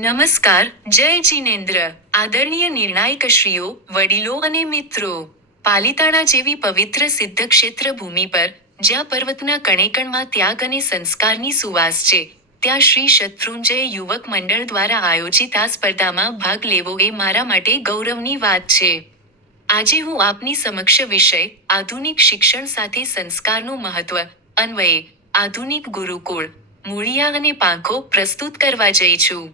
નમસ્કાર, જય જિનેન્દ્ર, આદરણીય નિર્ણાયકશ્રીઓ, વડીલો અને મિત્રો. પાલિતાણા જેવી પવિત્ર સિદ્ધક્ષેત્ર ભૂમિ પર, જ્યાં પર્વતના કણેકણમાં ત્યાગ અને સંસ્કારની સુવાસ છે, ત્યાં શ્રી શત્રુંજય યુવક મંડળ દ્વારા આયોજિત આ સ્પર્ધામાં ભાગ લેવો એ મારા માટે ગૌરવની વાત છે. આજે હું આપની સમક્ષ વિષય, આધુનિક શિક્ષણ સાથે સંસ્કારનું મહત્વ, અન્વયે, આધુનિક ગુરુકુળ, મૂળિયા અને પાંખો પ્રસ્તુત કરવા જઈ છું.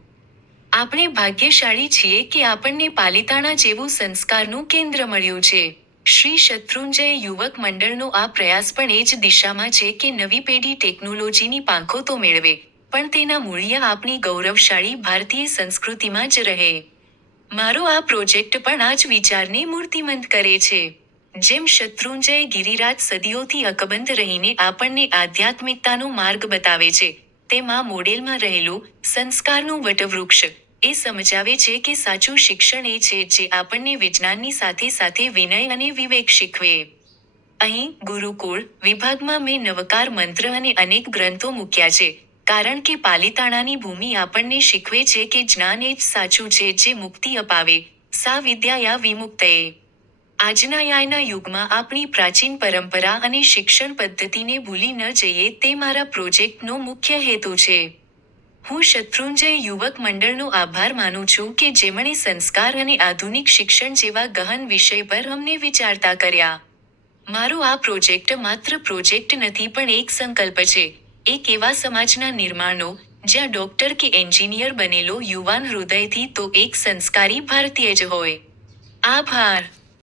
આપણે ભાગ્યશાળી છીએ કે આપણને પાલિતાણા જેવું સંસ્કારનું કેન્દ્ર મળ્યું છે. શ્રી શત્રુંજય યુવક મંડળનો આ પ્રયાસ પણ એ જ દિશામાં છે કે નવી પેઢી ટેકનોલોજીની પાંખો તો મેળવે, પણ તેના મૂળિયા આપણી ગૌરવશાળી ભારતીય સંસ્કૃતિમાં જ રહે. મારો આ પ્રોજેક્ટ પણ આ જ વિચારને મૂર્તિમંત કરે છે. જેમ શત્રુંજય ગિરિરાજ સદીઓથી અકબંધ રહીને આપણને આધ્યાત્મિકતાનો માર્ગ બતાવે છે, તેમ આ મોડેલમાં રહેલું, સંસ્કારનું વટવૃક્ષ, એ સમજાવે છે કે સાચું શિક્ષણ એ છે જે આપણને વિજ્ઞાનની સાથે સાથે વિનય અને વિવેક શીખવે. અહીં, ગુરુકુળ, વિભાગમાં મેં નવકાર મંત્ર અને અનેક ગ્રંથો મૂક્યા છે, કારણ કે પાલિતાણાની ભૂમિ આપણને શીખવે છે કે જ્ઞાન એ જ સાચું છે જે મુક્તિ અપાવે, સા વિદ્યાયા વિમુક્તયે. આજના યાયના યુગમાં આપણી પ્રાચીન પરંપરા અને શિક્ષણ પદ્ધતિને ભૂલી ન જઈએ તે મારા પ્રોજેક્ટનો મુખ્ય હેતુ છે. હું શત્રુંજય યુવક મંડળનો આભાર માનું છું કે જેમણે સંસ્કાર અને આધુનિક શિક્ષણ જેવા ગહન વિષય પર અમને વિચારતા કર્યા. મારો આ પ્રોજેક્ટ માત્ર પ્રોજેક્ટ નથી પણ એક સંકલ્પ છે, એક એવા સમાજના નિર્માણનો, જ્યાં ડોક્ટર કે એન્જિનિયર બનેલો યુવાન હૃદયથી તો એક સંસ્કારી ભારતીય જ હોય. આભાર.